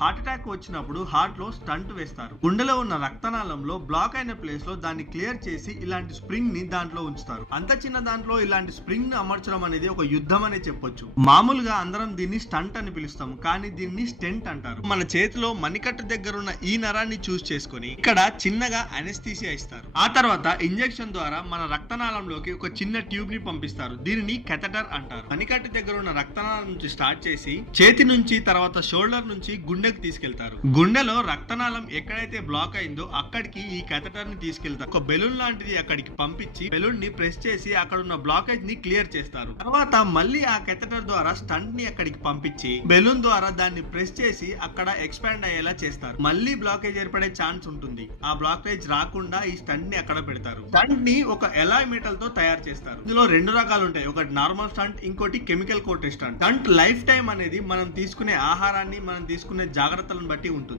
Heart attack వచ్చినప్పుడు హార్ట్లో stunt వేస్తారు. గుండెలో ఉన్న రక్తనాళంలో బ్లాక్ అయిన ప్లేస్లో దాన్ని క్లియర్ చేసి ఇలాంటి స్ప్రింగ్ని దాంట్లో ఉంచుతారు. అంత చిన్న దాంట్లో ఇలాంటి స్ప్రింగ్ని అమర్చడం అనేది ఒక యుద్ధం అనే చెప్పొచ్చు. మామూలుగా అందరం దీన్ని స్టంట్ అని పిలుస్తాం కానీ దీన్ని స్టెంట్ అంటారు. మన చేతిలో మణికట్టు దగ్గర ఉన్న ఈ నరాన్ని చూస్ చేసుకొని ఇక్కడ చిన్నగా అనెస్థీసియా ఇస్తారు. ఆ తర్వాత ఇంజెక్షన్ ద్వారా మన రక్తనాళంలోకి ఒక చిన్న ట్యూబ్ని పంపిస్తారు. దీనిని కెథటర్ అంటారు. మణికట్టు దగ్గర ఉన్న రక్తనాళం నుంచి స్టార్ట్ చేసి చేతి నుంచి తర్వాత షోల్డర్ నుంచి గుండె గుండెకి తీసుకెళ్తారు. గుండెలో రక్తనాళం ఎక్కడైతే బ్లాక్ అయిందో అక్కడికి ఈ కెథటర్ని తీసుకెళ్తారు. ఒక బెలూన్ లాంటిది అక్కడికి పంపించి బెలూన్ని ప్రెస్ చేసి అక్కడ ఉన్న బ్లాకేజ్ని క్లియర్ చేస్తారు. తర్వాత మళ్ళీ ఆ కెథటర్ ద్వారా స్టంట్ని అక్కడికి పంపించి బెలూన్ ద్వారా దాన్ని ప్రెస్ చేసి అక్కడ ఎక్స్పాండ్ అయ్యేలా చేస్తారు. మళ్ళీ బ్లాకేజ్ ఏర్పడే ఛాన్స్ ఉంటుంది. ఆ బ్లాకేజ్ రాకుండా ఈ స్టంట్ని అక్కడ పెడతారు. స్టంట్ని ఒక ఎలాయ్ మెటల్తో తయారు చేస్తారు. ఇందులో రెండు రకాలు ఉంటాయి. ఒకటి నార్మల్ స్టంట్ ఇంకోటి chemical coated stent stent life time అనేది మనం తీసుకునే ఆహారాన్ని మనం తీసుకునే జాగ్రత్తలను బట్టి ఉంటుంది.